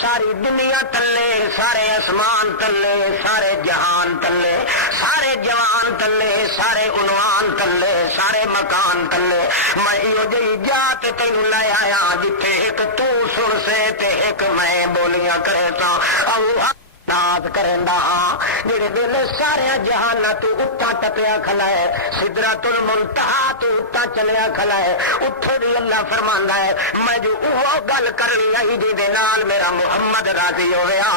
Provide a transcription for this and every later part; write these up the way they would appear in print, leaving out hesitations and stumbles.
ساری دنیا تلے، سارے آسمان تلے، سارے جہان تلے، سارے جوان تلے، سارے عنوان تلے، سارے مکان تلے، میں ایو جی جات تینوں لے آیا جتھے ایک تو سر سے تے ایک میں بولیاں کرے تا اللہ ناز کریندا ہاں جڑے ویلے سارے جہان تو اُتھا ٹپیا کھلا ہے، سدرۃ المنتہا تو اُتھا چلیا کھلا ہے، اتھے دی اللہ فرماندا ہے میں جو وہ گل کرنی آئی جی دے نال میرا محمد راضی ہویا،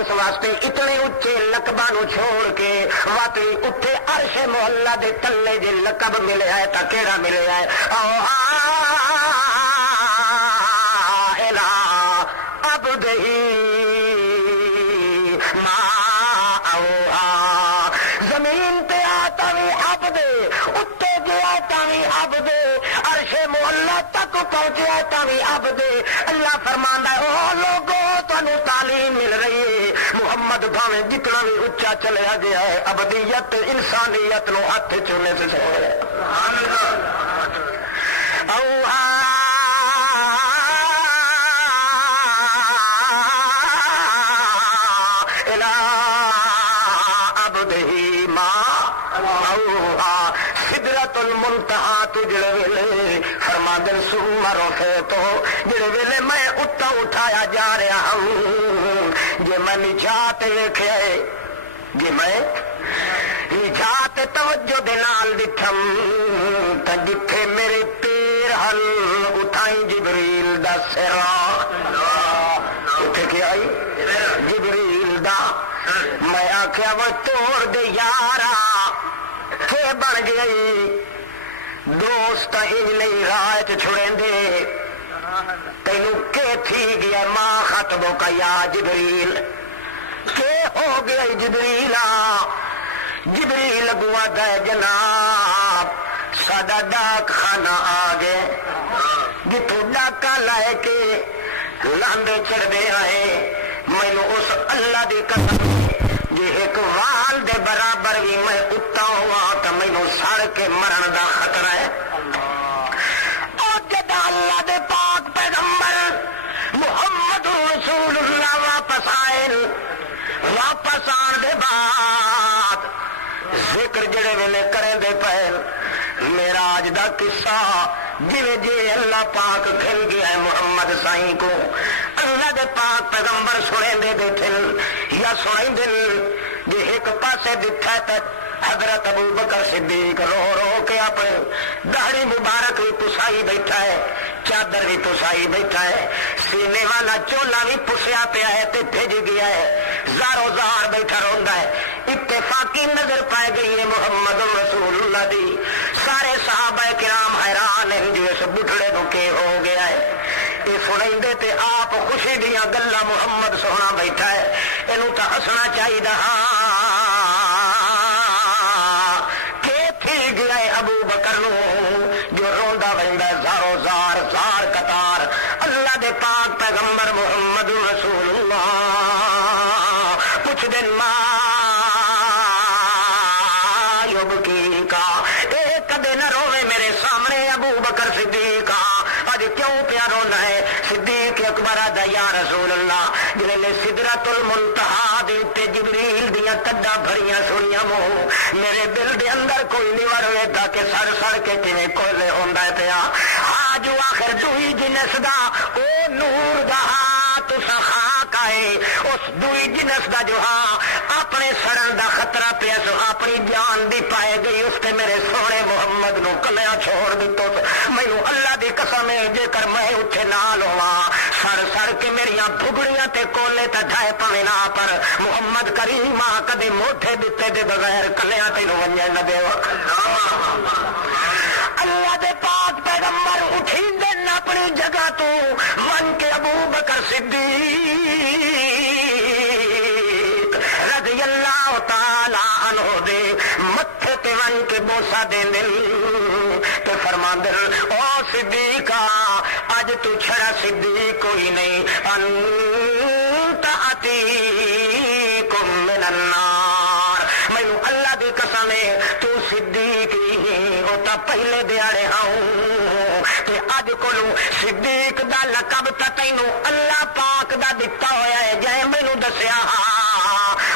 اس واسطے اتنے اچے لقباں نو چھوڑ کے واقعی اتھے عرش معلا دے تلے جے لقب ملیا ہے تا کیڑا ملیا ہے الہ عبدہی زمین تے آتا بھی عبد، اتے گیا تا بھی عبد، عرش معلا تک پہنچیا تا بھی عبد۔ اللہ فرماندا ہے او لوگو تانوں تعلیم مل رہی ہے، محمد بھاویں جتنا بھی اچا چلیا گیا ہے ابدیت انسانیت نو ہاتھ چونے سے چھوڑے سدرۃ المنتہا تو جڑے ویلے فرماندن سوما روفے تو جڑے ویلے میں اتا اٹھایا جا رہا ہوں جے میں نجات ویکھیا ہے، جے میں نجات توجہ دے نال دکھم تے جتھے میرے پیر ہل اٹھائی جبریل دا سرا اٹھے کیا آئی جبریل دا، میں آکھیا وہ توڑ دے یارا کہ بن گئی دوست ہی نہیں راہ چھڑیں دے تینوں کہ تھی گیا ماں خطبوں کا یا جبریل کہ ہو گیا جبریلا جبریل اگوا دے جناب ساڈا ڈاک خانہ آ گئے جتوں ڈاکا لائے کے لاندے چڑھ دے آئے مینوں اس اللہ دی قسم جی ایک وال دے برابر بھی میں اتا ہوا تو مینوں سڑ کے مرن دا خطرہ ہے۔ اور جدا اللہ دے پاک پیغمبر محمد رسول اللہ واپس آئے، واپس آن دے بعد ذکر جڑے ویلے کریں دے پہل معراج دا قصہ جویں جی اللہ پاک کھل گیا ہے محمد سائیں کو اللہ دے پاک پیغمبر سنے دے بیٹھن یا سنائیں دن جی ایک پاسے دکھا تک حضرت ابو بکر صدیق رو رو کے اپنے داڑھی مبارک بھی پسائی بیٹھا ہے، چادر بھی پسائی بیٹھا ہے، سینے والا چولا بھی پسیا پیا ہے تے بھیج گیا ہے، زارو زار بیٹھا روندا ہے۔ اتفاقی نظر پائے گئی ہے محمد رسول اللہ دی، سارے صحابہ کرام حیران ہیں جو اس بٹھڑے نو کے ہو گیا ہے۔ یہ سنیں دے تے آپ خوشی دیاں گلاں محمد سونا بیٹھا ہے، اینوں تا ہسنا چاہیدا گیا ہے ابو بکر نو جو روندا ویندا زارو زار زار قطار اللہ دے پاک پیغمبر محمد رسول اللہ کچھ دن ما یبکی کا اے کدے نہ روے میرے سامنے ابو بکر صدیق اج کیوں پیا رونا ہے؟ صدیق اکبر دا یا رسول اللہ جنہیں سدرۃ المنتہا دے تے جبریل دیاں کڈاں بھریاں سنیاں منہ میرے دل دے اندر کوئی نہیں وڑے تاکہ سڑ سڑ کے کیویں کوئلے ہوندا ہے پیا آج آخر دوئی جنس دا او نور دا تو خاک آئے اس دوئی جنس دا جو ہاں اپنے سڑن دا خطرہ پیا سو اپنی جان دی پائے گئی اس تے میرے سونے محمد نو کلیا چھوڑ دتو مینوں اللہ دی قسم ہے جے کر میں اٹھے نال ہواں سڑ سڑ کے میریاں بھگڑیاں تے کولے تے ڈھائے پویں نہ پر محمد کریم کدے موٹھے دتے دے بغیر کلیا تینوں ونجے نہ دے اللہ دے پاک پیغمبر اٹھی دن اپنی جگہ تو من کے ابو بکر صدیق رضی اللہ تعالی عنہ دے متھے تے ون کے بوسا دین تے فرماندن او صدیقا اج تو چھڑا صدیق کوئی نہیں انت اتیکم من النار مینوں اللہ دی قسم ہے تو صدیق ہی تا پہلے دیاڑے آؤں تے اج کولوں صدیق دا لقب تا تینوں اللہ پاک دا دتا ہویا ہے جے مینوں دسیا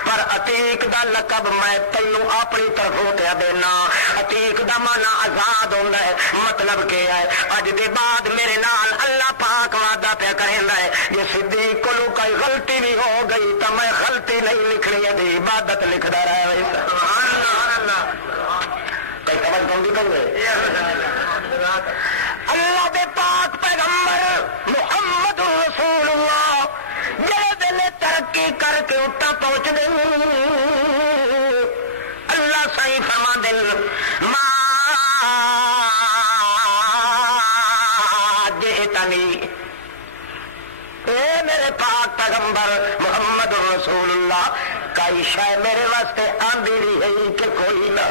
پر عتیق دا لقب میں تینوں اپنی طرفوں تے دینا عتیق دا مانا آزاد ہوندا ہے مطلب کہ ہے اج دے بعد میرے نال اللہ پاک وعدہ پہ کریندا ہے جے صدیق کولوں کوئی غلطی بھی ہو گئی تو میں غلطی نہیں لکھنی ہے دی عبادت لکھدا رہے سبحان اللہ کوئی سمجھ نہیں کرے اللہ دے پاک پیغمبر محمد رسول اللہ جڑے دل ترقی کر کے اتنا پہنچ گئے اللہ سائیں فرما دل ماں جئتنی اے میرے پاک پیغمبر محمد رسول اللہ کئی شے میرے واسطے آندی بھی ہے کہ کوئی نہ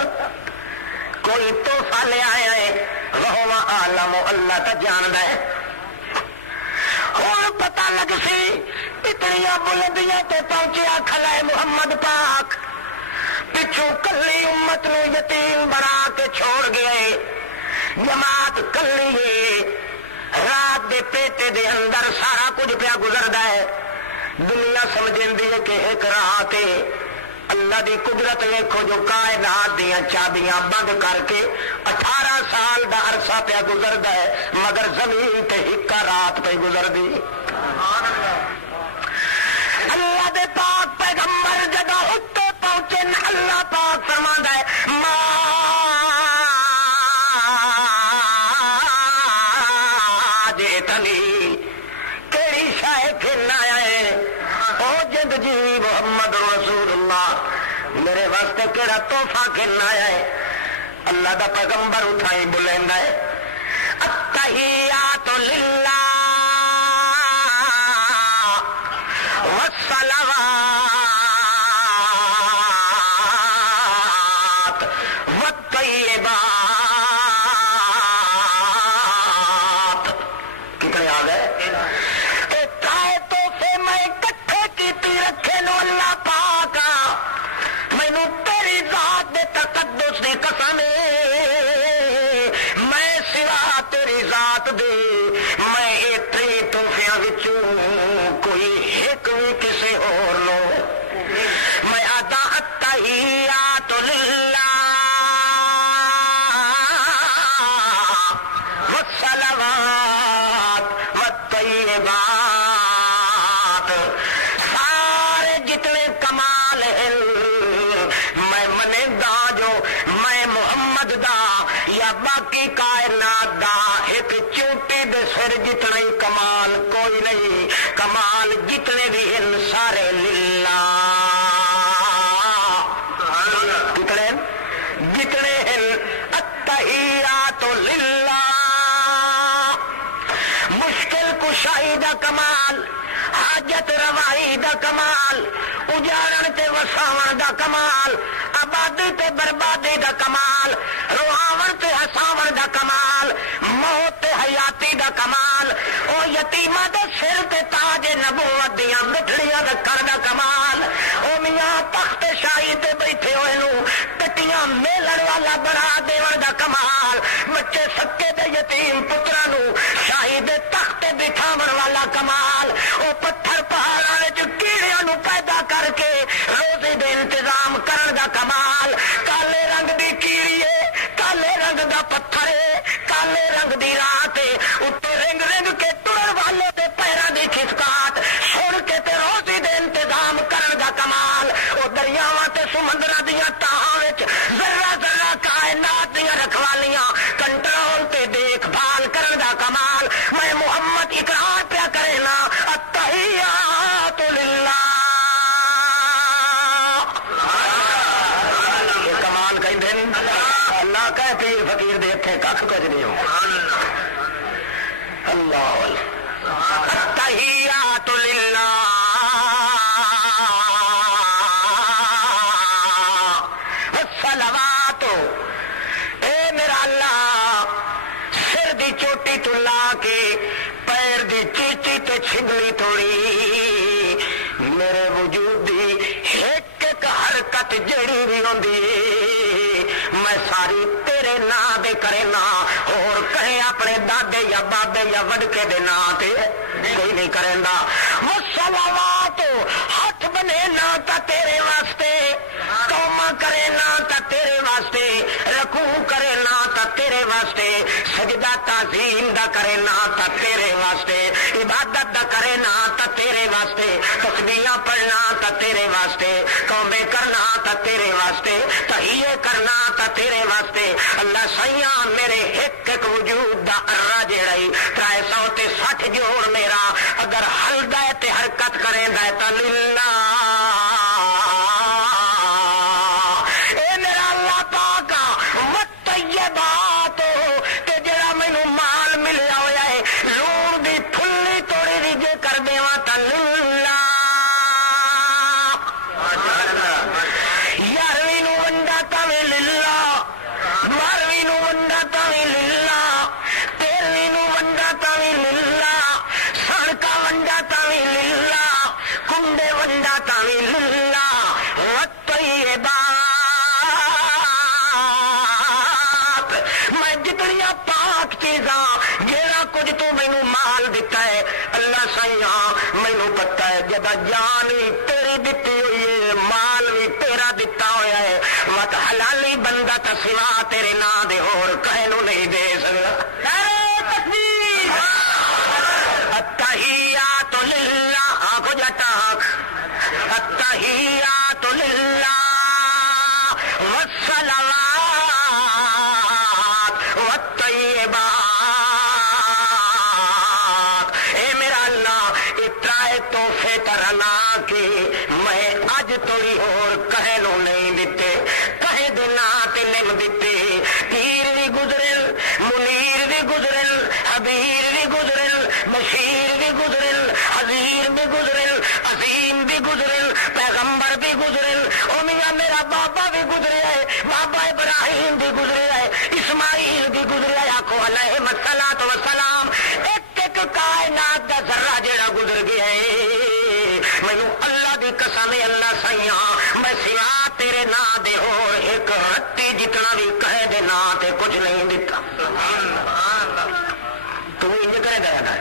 کوئی تحفہ لے آیا ہے وہ عالم اللہ تا جاندا ہے اور پتہ لگ سی اتنی بلندیاں تے پہنچیا کھلا ہے محمد پاک پچھو کلی امت نو یتیم بنا کے چھوڑ گئے جماعت کلی ہے رات دے پیٹے دے اندر سارا کچھ پیا گزردا ہے دنیا سمجھندی ہے کہ ایک رات اللہ دی قدرت دیکھو جو کائنات دیاں چابیاں بند کر کے 18 سال دا عرصہ پہ گزردا ہے مگر زمین تے ہکا رات پہ گزردی اللہ دے پاک پیغمبر جگہ اتے پہنچے اللہ پاک فرماندا ہے ماں جئتنی کیڑی شے کھلنا ہے او جد جی محمد رسول اللہ میرے واسطے کیڑا تحفہ کھلنا ہے اللہ دا پیغمبر اٹھائی بلیندا ہے التحیات للہ والصلوات والطیبات کتنے آ گئے اللہ پاک مینوں تیری ذات دے تقدس دی قسم میں سوا تیری ذات دے میں اتنے تحفیاں وچوں کوئی ایک بھی کسے اور نو میں آدا التحیات للہ والصلوات والطیبات جتنے کمال ہیں میں منیدا جو میں محمد دا یا باقی کائنات دا ایک چوٹی دے سر جتنے کمال کوئی نہیں کمال جتنے بھی ہیں سارے للہ جتنے ہیں التحیات للہ مشکل کشائی دا کمال حاجت روائی دا کمال اجاڑن تے وساون دا کمال آبادی تے بربادی دا کمال رواون تے ہساون دا کمال موت تے حیاتی دا کمال او یتیمہ دے سر تے تاج نبوت دیاں مٹھڑیاں رکھن دا کمال او میاں تخت شاہی تے بیٹھے ہوئے نو ٹٹیاں میلن والا بنا دیون دا کمال بچے سکے دے یتیم پتراں نو شاہی دے تخت تے بٹھاون والا کمال او پتھر پہاڑاں وچ کیڑیاں نو پیدا کر کے روزی دے انتظام کرن دا کمال کالے رنگ دی کیڑی ہے کالے رنگ دا پتھر ہے کالے رنگ دی رات ہے اتے رنگ رنگ کے ٹرن والے دے پیراں دی کھسکاہٹ سن کے تے روزی دے انتظام کرن دا کمال او دریاواں تے سمندراں دیاں تہاں وچ ذرہ ذرہ کائنات دیاں رکھوالیاں کنٹرول تے دیکھ بھال کرن دا کمال میں محمد اقرار پیا کرے نا التحیات للہ کمال کہیں دن اللہ کہہ پیر فقیر دے تھے کھ کچھ نہیں ہو اللہ التحیات للہ والصلوات اے میرا اللہ سر دی چوٹی تو لا کے پیر دی چیچی تے چھنگڑی توڑی میرے وجود دی ایک ایک حرکت جڑی بھی ہوندی میں ساری تیرے نام دے کرے نا، اور کہیں اپنے دادے یا بابے یا وڈکے دے نام تے کوئی نہیں کرے گا۔ وہ صلوات ہاتھ بنے نا تا تیرے واسطے، توبہ کرے نا تا تیرے واسطے، رکوع کرے نا تا تیرے واسطے، سجدہ تعظیم دا کرے نا تا تیرے واسطے، عبادت دا کرے نا تا تیرے واسطے، تسبیحاں پڑھنا تا تیرے واسطے، توبے کرنا تا تیرے واسطے، تحیے کرنا تا تیرے واسطے۔ اللہ سیاں میرے ایک ایک وجود دا ارا جڑائی 360 جوڑ میرا اگر ہلدا ہے تے حرکت کرے دا ہے تا للہ، اے میرا اللہ پاک وطیبات تے جڑا مینوں مال ملیا ہویا ہے لون دی پھلی توڑی دی جے کر دیواں تا للہ، 11ویں نو ونڈا تاویں للہ، 12ویں نو ونڈا تاویں للہ، 13ویں نو ونڈا تاویں للہ، سڑکا ونڈا تاویں للہ، کنڈے ونڈا تاویں للہ، والطیبات میں جتنیاں پاک چیزاں جیڑا کچھ تو مینوں مال دیتا ہے اللہ سائیاں مینوں پتہ ہے جدا جان بھی تیری دتی ہوئی ہے مال بھی تیرا دتا ہویا ہے، مت حلالی بندہ تا سوا تیرے نام دے اور کہے نو نہیں دے سکتا۔ التحیات للہ، آنکھو جاتا التحیات للہ والصلوات والطیبات، اے میرا اللہ اترائے تحفے ترنا کی میں اج توڑی اور کہے نو نہیں دیتے، کہے دینا تے نہیں دیتے، پیر بھی گزرل، منیر بھی گزرل، حبیر بھی گزرل، بشیر بھی گزرل، حضیر بھی گزرل، عظیم بھی گزرل، پیغمبر بھی گزرل، او میاں میرا بابا بھی گزریا ہے، بابا ابراہیم بھی گزریا ہے، اسماعیل بھی گزریا ہے، آخو علیہ الصلوۃ والسلام، ایک ایک کائنات دا ذرہ جڑا گزر گیا ہے، مینوں اللہ دی قسم ہے اللہ سیاں میں سوا تیرے نام دے اور ایک رتی جتنا بھی کہے دے نام تے کچھ نہیں دیتا۔ تو انج کرے گا نا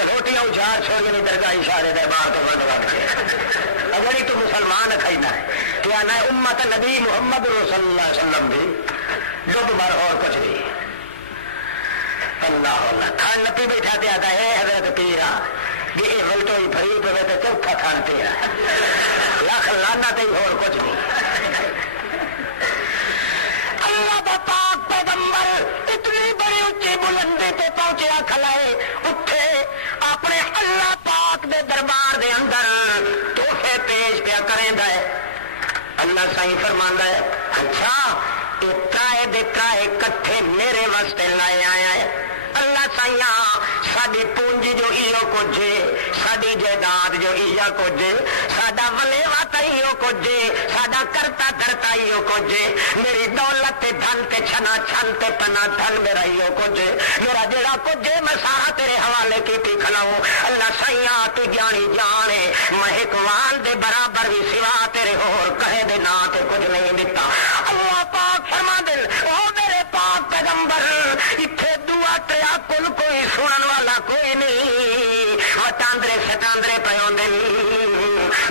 روٹیاں اچھار چھوڑ کے نہیں درگاہ اشارے دے باہر تو بند بند کے اگر ہی تو مسلمان کھائنا ہے کیا نہ امت نبی محمد رسول اللہ علیہ وسلم بھی ڈب مر اور کچھ نہیں۔ اللہ اللہ کھان نپی بیٹھا دیا تھا ہے حضرت پیرا یہ ملٹو ہی بھری پہ تو چوکھا کھان تیرا لاکھ لانا تے اور کچھ نہیں۔ اللہ دا پاک پیغمبر اتنی بڑی اونچی بلندی تے پہنچیا کھلائے اٹھے اپنے اللہ پاک دے دربار دے اندر تحفے پیش پیا کریں دے، اللہ سائیں فرماندا ہے اچھا اترائے دے ترائے کٹھے میرے واسطے لائے آیا ہے۔ اللہ سائیاں ساری پونجی جو ایو کچھ ساری جائیداد جو ایو کچھ ساڈا ولیوا تے ایو کچھ ساڈا کرتا کرتا ایو کچھ میری دولت تے دھن تے چھنا چھن تے پنا دھن میرا ایو کچھ میرا جڑا کچھ میں سارا تیرے حوالے کیتی کھلاؤں۔ اللہ سائیاں تو جانی جانے میں ایک وان دے برابر بھی سوا تیرے اور کہے دے نا تے کچھ نہیں دیتا۔ اللہ پاک فرما دے او میرے پاک پیغمبر اتھے دعا تیا کل کوئی سنن والا کوئی نہیں، وٹاندرے سٹاندرے پیوندے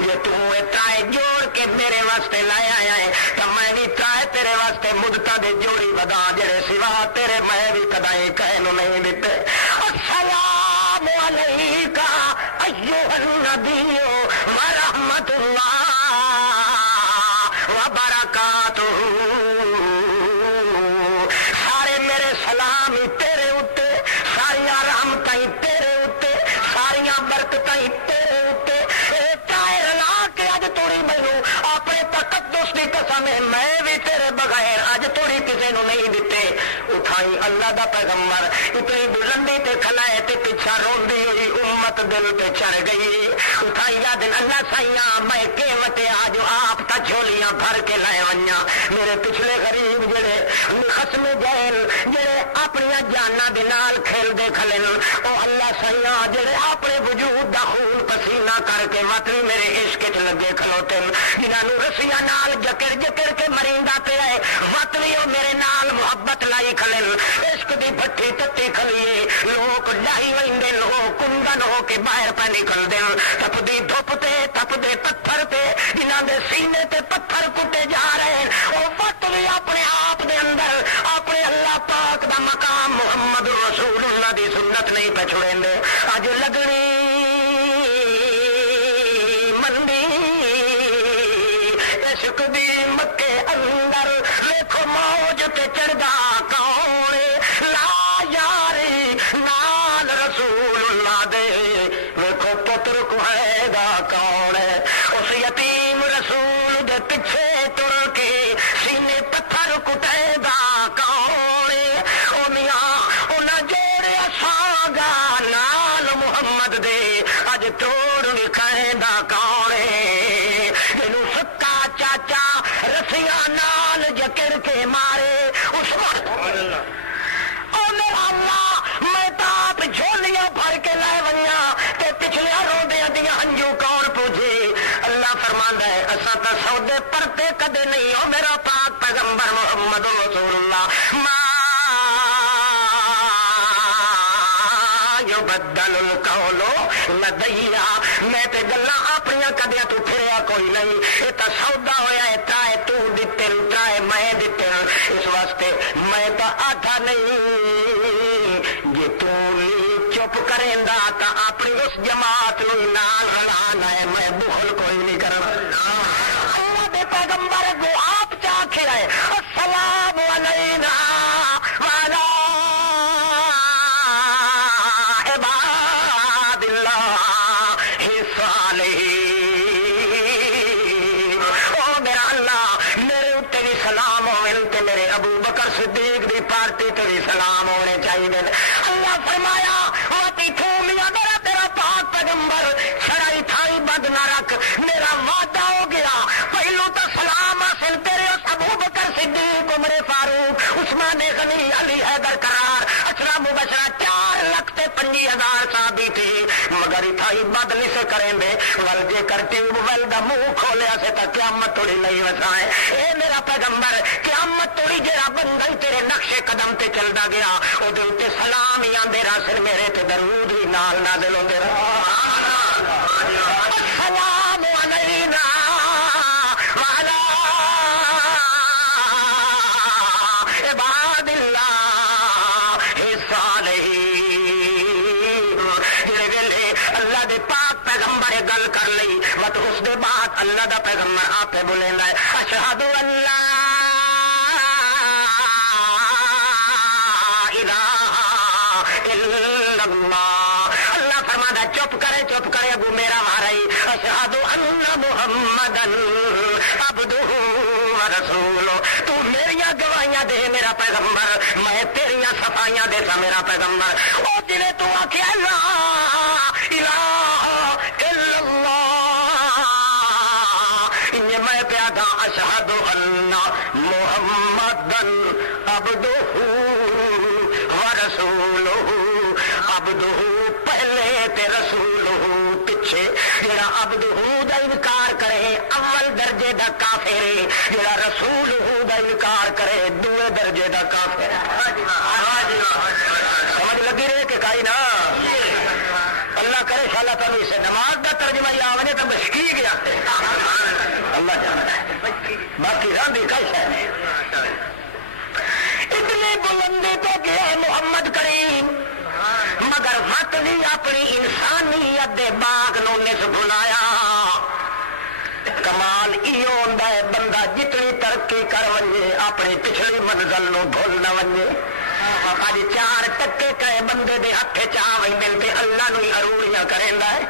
یہ تو تائے جوڑ کے میرے واسطے لایا آیا ہے تو میں بھی تائے تیرے واسطے مدتا دے جوڑی ودا جڑے سوا تیرے میں بھی کدائیں کہنو نہیں دیتے۔ السلام علیکہ ایھا النبی ورحمت اللہ وبرکاتہ، سارے میرے سلام تیرے اتے، ساریاں رحمتیں تیرے اتے، ساریاں برکتیں تیرے اتے، اے تائے رلا کے اج توڑی مینوں اپنے تقدس دی قسم ہے میں بھی تیرے بغیر اج توڑی کسے نو نہیں دیتے۔ اٹھائی اللہ دا پیغمبر اتنی بلندی تے کھلائے تے پیچھا روندی ہوئی امت دل تے چڑھ گئی۔ اٹھائی یاد اللہ سائیاں میں قیمت آج آپ تا جھولیاں بھر کے لائے ونیاں میرے پچھلے غریب جڑے خصم جہل جڑے اپنی جانا دے نال کھیل دے کھلن او اللہ سائیاں جڑے اپنے وجود دا خون پسینہ نہ کر کے وطنی میرے عشق چ لگے کھلوتے جنہاں نوں رسیاں نال جکڑ جکڑ کے مریندا پیا ہے وطنی او میرے نال محبت لائی کھلن عشق دی بھٹی تتی کھلیے لوگ ڈائی ویندے لوگ کندن ہو کے باہر پہ نکلدے تپدی دھوپ تے تپدے پتھر تے جنہاں دے سینے تے پتھر کٹے جا رہے ہیں او وطنی اپنے آپ دے اندر اپنے اللہ پاک دا مقام محمد رسول اللہ دی سنت نہیں پچھوڑے اج لگنی مندی عشق دی مکے اندر دیکھو موج تے چڑھدا کون لا یاری نال رسول اللہ دے دیکھو پتر کو ہے دا کون اس یتیم رسول دے پیچھے تر کے سینے پتھر کٹے دا کون او میاں انہاں جوڑیا ساگا نال محمد دے اج توڑ وکھائیں دا کون جنوں سکا چاچا رسیاں نال جکڑ کے مارے اس وقت او میرا اللہ میں تا آپ جھولیاں بھر کے لے ونیاں تے پچھلے روندیاں دیاں ہنجو کون پوجے اللہ فرماندا ہے اساں تا سودے پرتے کدے نہیں او میرا پاک پیغمبر محمد رسول اللہ بدل القول لدیا میں تے گلاں اپنیاں کدیاں تو پھریا کوئی نہیں یہ تا سودا ہویا ہے ترائے تو دتے ترائے میں دتے اس واسطے میں تا آدھا نہیں جے تو چپ کریندا تا اپنی اس جماعت نو نال رلانا ہے میں بخل کوئی نہیں کرنا اللہ دے پیغمبر کو آپ چاہ کے رہے السلام علینا وعلی عباد اللہ صالحین او میرا اللہ میرے اوتے بھی سلام ہوئے تے میرے ابو بکر صدیق دی پارٹی تے بھی سلام ہونے چاہیے اللہ فرمایا واتی تھومیاں میرا تیرا پاک پیغمبر چھڑائی تھائی بد نہ رکھ میرا وعدہ ہو گیا پہلو تو سلام حاصل تیرے اس ابو بکر صدیق عمر فاروق عثمان غنی علی حیدر قرار اشرا مبشرہ 4 لاکھ تے 50,000 صحابی تھی مگر اتھائی بد نہیں سے کریں دے ول جے کر ٹیوب ویل دا منہ کھولیا سے تا قیامت توڑی نہیں وسائے اے میرا پیغمبر قیامت توڑی جڑا بندہ تیرے نقش قدم تے چلدا گیا او دے تے سلام ہی آندے راسل میرے تے درود ہی نال نازل ہوندے السلام علینا وعلی عباد اللہ صالحین اللہ دے پاک پیغمبر گل کر لئی مت اس دے بعد اللہ دا پیغمبر آپ بولیندا ہے اشہد ان لا الہ الا اللہ اللہ فرماتا چپ کرے ابو میرا مارائی اشہد ان محمدن عبدہ ورسولہ تو میریاں گواہیاں دے میرا پیغمبر میں تیریاں صفائیاں دے سا میرا پیغمبر او جنہیں تو آکھے لا الہ الا اللہ انہیں میں پیادا اشہد ان محمدن عبدہ ورسولہ عبدہ پہلے تے رسولہ پیچھے جڑا عبدہ دا انکار کرے اول درجے دا کافر ہے جڑا رسول دا انکار کرے دوے درجے دا کافر ہے سمجھ لگی رہے کہ کائی نا اللہ کرے شاءاللہ تعالی سے نماز دا ترجمہ یا آونے تو بشکی گیا اللہ جانتا ہے باقی راندی کیسا ہے اتنے بلندے تو گیا محمد کریم مگر وقت بھی اپنی انسانیت دے باغ نو نس بھلایا کمال ایو ہوندا ہے بندہ جتنی ترقی کر ونجے اپنی پچھلی منزل نو بھول نہ ونجے اج 4 ٹکے کہے بندے دے ہتھ چا ویندے تے اللہ نو اروڑیاں کریندا ہے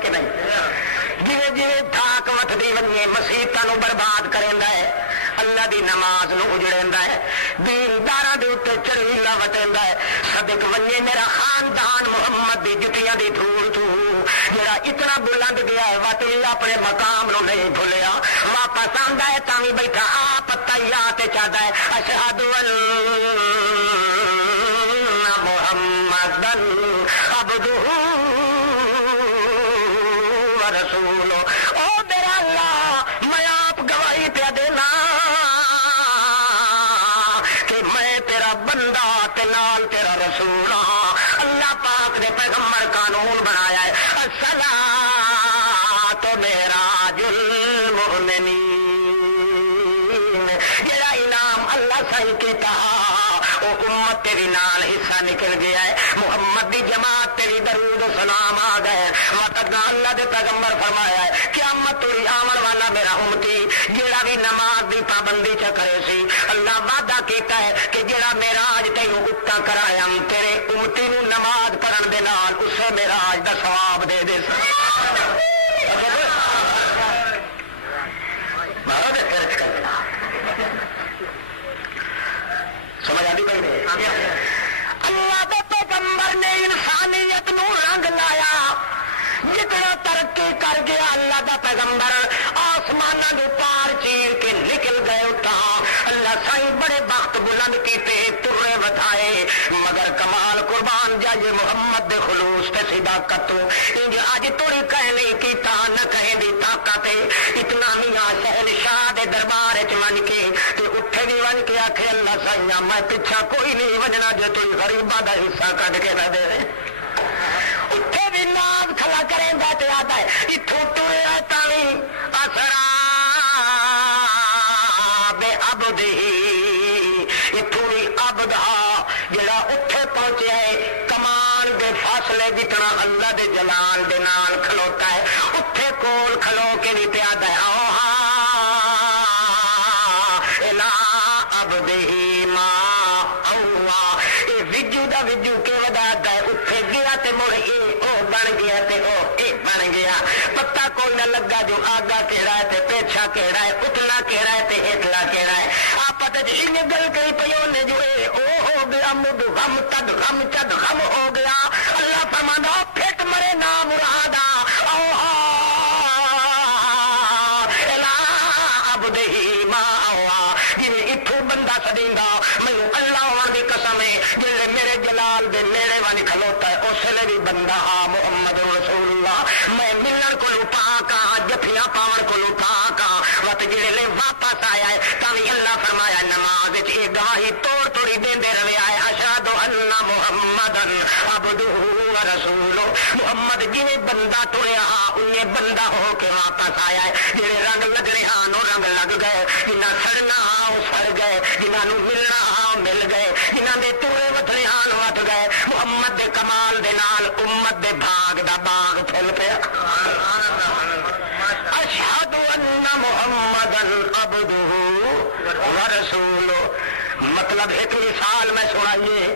کہ نہیں جویں جویں تھاک وٹھدی ونجے مسیتاں نو برباد کریندا ہے اللہ دی نماز نو اجڑیندا ہے دینداراں دے اوتے چڑھیلا وٹیندا ہے صدق ونجے میرا خاندان محمد دی جتیاں دی دھول تو جڑا اتنا بلند گیا ہے واقعی اپنے مقام نو نہیں بھولیا واپس آندا ہے تاں وی بیٹھا آپ تیات چاہدا ہے اشہد ان محمدن عبدہ ورسول او میرا اللہ میں آپ گواہی پہ دینا کہ میں تیرا بندہ تے نال تیرا رسول ہاں. اللہ پاک نے پیغمبر قانون بنایا ہے الصلاۃ معراج المؤمنین. جڑا انعام اللہ صحیح کیتا وہ امت تیری نال حصہ نکل گیا ہے. محمد دی جماعت تیری درود و سلام آ گئے. مطلب اللہ دے پیغمبر فرمایا ہے قیامت توڑی آمن والا میرا امتی جڑا بھی نماز دی پابندی چ کرے سی اللہ وعدہ کیتا ہے کہ جڑا معراج تینوں اٹھا کرایا تیرے امتی نو نماز پڑھن دے نال اسے معراج دا ثواب دے دے. سمجھ آتی بھائی اللہ دے پیغمبر نے انسانیت نو رنگ لایا. جتنا ترقی کر گیا اللہ دا پیغمبر آسمانہ دے پار چیر کے نکل گئے اٹھا. اللہ سائیں بڑے بخت بلند کیتے ترے وٹھائے مگر کمال قربان جائے محمد دے خلوص تے صداقت تو انج اج توڑی کہہ نہیں کیتا نہ کہیں دی طاقت اتنا میاں شہنشاہ دے دربار وچ من کے تے اٹھے بھی ون کے آکھے اللہ سائیں میں پیچھا کوئی نہیں وجنا جو تو غریباں دا حصہ کڈ کے نہ دے. اٹھے بھی ناز کھلا کریں گا تے آتا ہے اتھوں ٹرے تاوی اسرا بے عبدی اتھوں ہی عبدا جڑا اٹھے پہنچے ہے کمان دے فاصلے جتنا اللہ دے جلال دے نال کھلوتا ہے اٹھے کول کھلو کے نہیں پہ آتا ہے او الا عبدی ما اوہ اے وجو دا وجو کے وداتا ہے اٹھے گیا تے مڑ بن گیا تے او اے بن گیا. پتہ کوئی نہ لگا جو آگا کہڑا ہے تے پیچھا کہڑا ہے اتنا کہڑا ہے تے اتلا کہڑا ہے. آپ تے جن گل کری پیو نے جو اے او ہو گیا مد غم تد غم چد غم ہو گیا. اللہ فرماندا پھٹ مرے نا مرادا او الا عبدہ ما ہوا جی اتھوں بندہ سدیندا مینوں اللہ دی قسم ہے جے میرے جلال دے نیڑے وانی کھلوتا ہے اس لیے بھی بندہ محمد رسول اللہ. میں ملن کو پاک ہاں جفیاں پاون کو پاک ہاں وقت جڑے لے واپس آیا ہے تاوی اللہ فرمایا نماز وچ اے گواہی توڑ توڑی دیندے رہے آئے اشہد ان محمدن عبدہ ورسولہ. محمد جویں بندہ ٹریا انہیں بندہ ہو کے واپس آیا ہے. جڑے رنگ لگنے ہاں نو رنگ لگ گئے جنہاں سڑنا ہاں سڑ گئے جنہاں نو ملنا ہاں مل گئے جنہاں دے ٹورے وٹھنے ہاں وٹ گئے. محمد دے کمال دے نال امت دے بھاگ دا باغ پھل پیا. اشہد ان محمدن عبدہ ورسولہ. مطلب ایک مثال میں سنائیے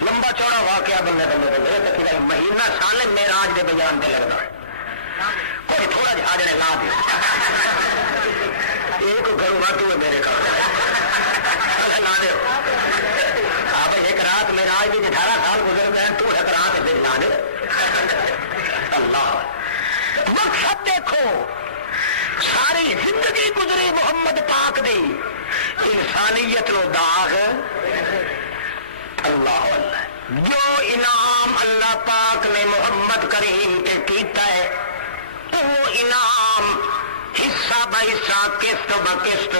لمبا چوڑا واقعہ بندے بندے مہینہ سال معراج دے بیان دے لگتا ہے کوئی تھوڑا جہا جڑے لا دے ایک گھروں واقعی ہے میرے کا لا دے آپ ایک رات معراج کی 18 سال گزر گئے تو ایک رات دن لا دے. اللہ مقصد دیکھو ساری زندگی گزری محمد پاک دی انسانیت نو داغ اللہ اللہ. جو انعام اللہ پاک نے محمد کریم تے کیتا ہے وہ انعام حصہ با حصہ قسط با قسط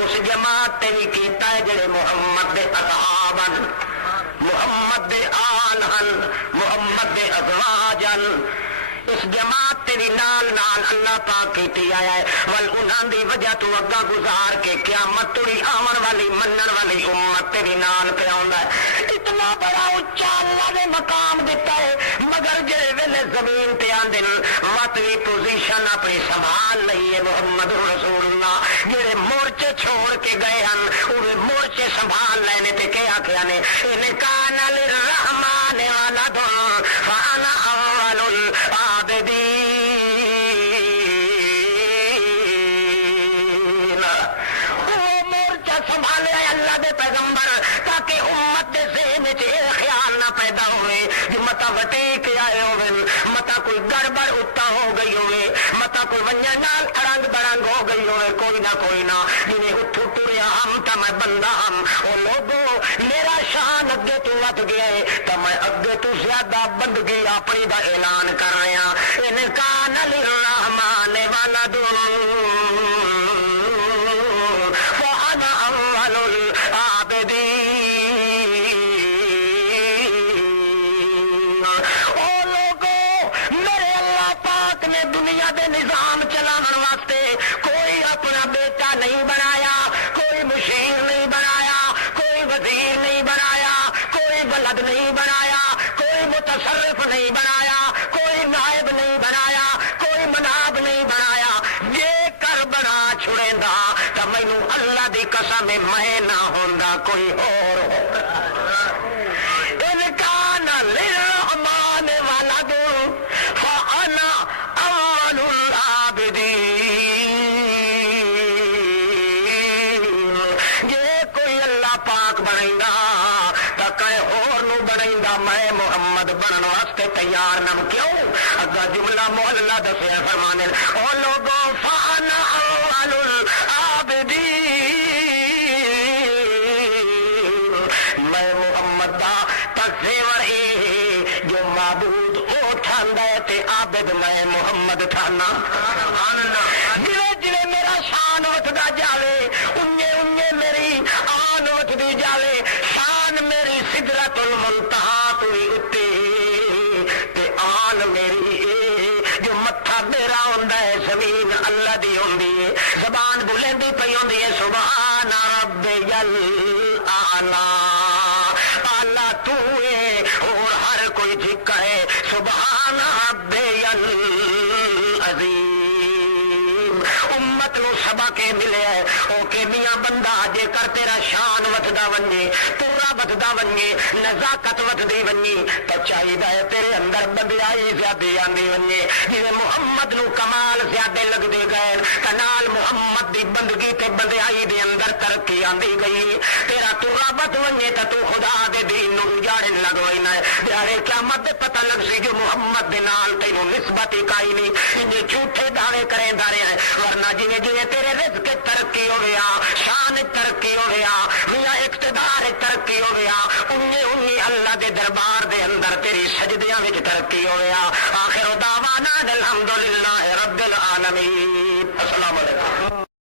اس جماعت تے بھی کیتا ہے جڑے محمد دے اصحاب ہیں محمد دے آل ہیں محمد دے ازواج ہیں. اس جماعت تیری نال نال اللہ پاک کیتی آیا ہے ول انہاں دی وجہ تو اگا گزار کے قیامت توڑی آمن والی منن والی امت تیری نال پہ آندا ہے. اتنا بڑا اونچا اللہ نے مقام دیتا ہے مگر جڑے ویلے زمین تے آندن وطنی پوزیشن اپنی سنبھال نہیں ہے محمد رسول اللہ. جڑے مورچے چھوڑ کے گئے ہیں وہ مورچے سنبھال لینے تے کیا کیا نے ان کان للرحمن ولد فانا اول العابدین. وہ مورچہ سنبھالے اللہ دے پیغمبر تاکہ امت دے ذہن وچ خیال نہ پیدا ہوئے کہ متا وٹے کے آئے ہوئے متا کوئی گڑبڑ اتا ہو گئی ہوئے متا کوئی ونجا نال اڑنگ بڑنگ ہو گئی ہوئے کوئی نہ جنہیں اٹھو ٹریا ہم تا میں بندہ ہم او لوگوں میرا شان اگے تو وٹ گیا ہے تا میں اگے تو زیادہ بندگی اپنی دا اعلان کر رہا ان کان ولد وأنا أول العابدين۔ او لوگو، میرے اللہ پاک نے دنیا دے نظام چلاون واسطے کوئی اپنا بیٹا نہیں بنایا، کوئی مشیر نہیں بنایا، کوئی وزیر نہیں بنایا، کوئی ولد نہیں بنایا، کوئی متصرف نہیں بنایا، کوئی نائب نہیں بنایا، کوئی مناب نہیں بنایا۔ جے کر بنا چھڑیندا تے مینوں اللہ دی قسم میں نہ ہوندا کوئی اور ہوندا۔ ان کان للرحمن ولد فانا اول العابدین۔ جے کوئی اللہ پاک بنائندا تے کہے اور نو بنائندا، میں محمد بنن واسطے تیار نہ کیوں؟ اگا جملہ محلہ دسیا فرمانے او لوگوں فانا اول العابدین، میں محمد دا تزیور ہے جو معبود او ٹھاندا ہے تے عابد میں محمد ٹھانا۔ جویں جویں میرا شان وٹدا جاوے اُنجے اُنجے میری آن وٹدی جاوے، شان میری سدرۃ المنتہا تو اتے تے آن میری جو متھا میرا ہوندا ہے زمین اللہ دی ہوندی ہے، زبان بلندی پئی ہوندی ہے سبحان ربی الاعلی، اعلی تو ہے اور ہر کوئی جھکا ہے سبحان ربی العظیم۔ امت نو سبق ملے او کہ میاں بندہ جے کر تیرا شان وٹدا ونجے، تورا وٹدا ونجے، نزاکت وٹدی ونجی تو چاہیے تیرے اندر بندیائی زیادہ آندی ونجے۔ جی محمد نو کمال زیادہ لگتے گئے کنال محمد دی بندگی تے بندیائی دے اندر ترقی آندی گئی، تیرا تورا بد ونجے تو تو خدا دے دین نو اجاڑن لگ وینا ہے۔ پیارے قیامت دے پتہ لگ سی جو محمد دے نال تینوں نسبت ہی کائی نہیں، انہیں جھوٹے دعوے کریں دارے ہیں، ورنہ جویں جویں تیرے رزق ترقی ہو گیا، شان ترقی ہو گیا، میاں اقتدار ترقی ہو گیا، انہیں اللہ دے دربار دے اندر تیری سجدیاں وچ ترقی ہو گیا۔ آخر دعوانا الحمدللہ رب العالمین۔ السلام علیکم۔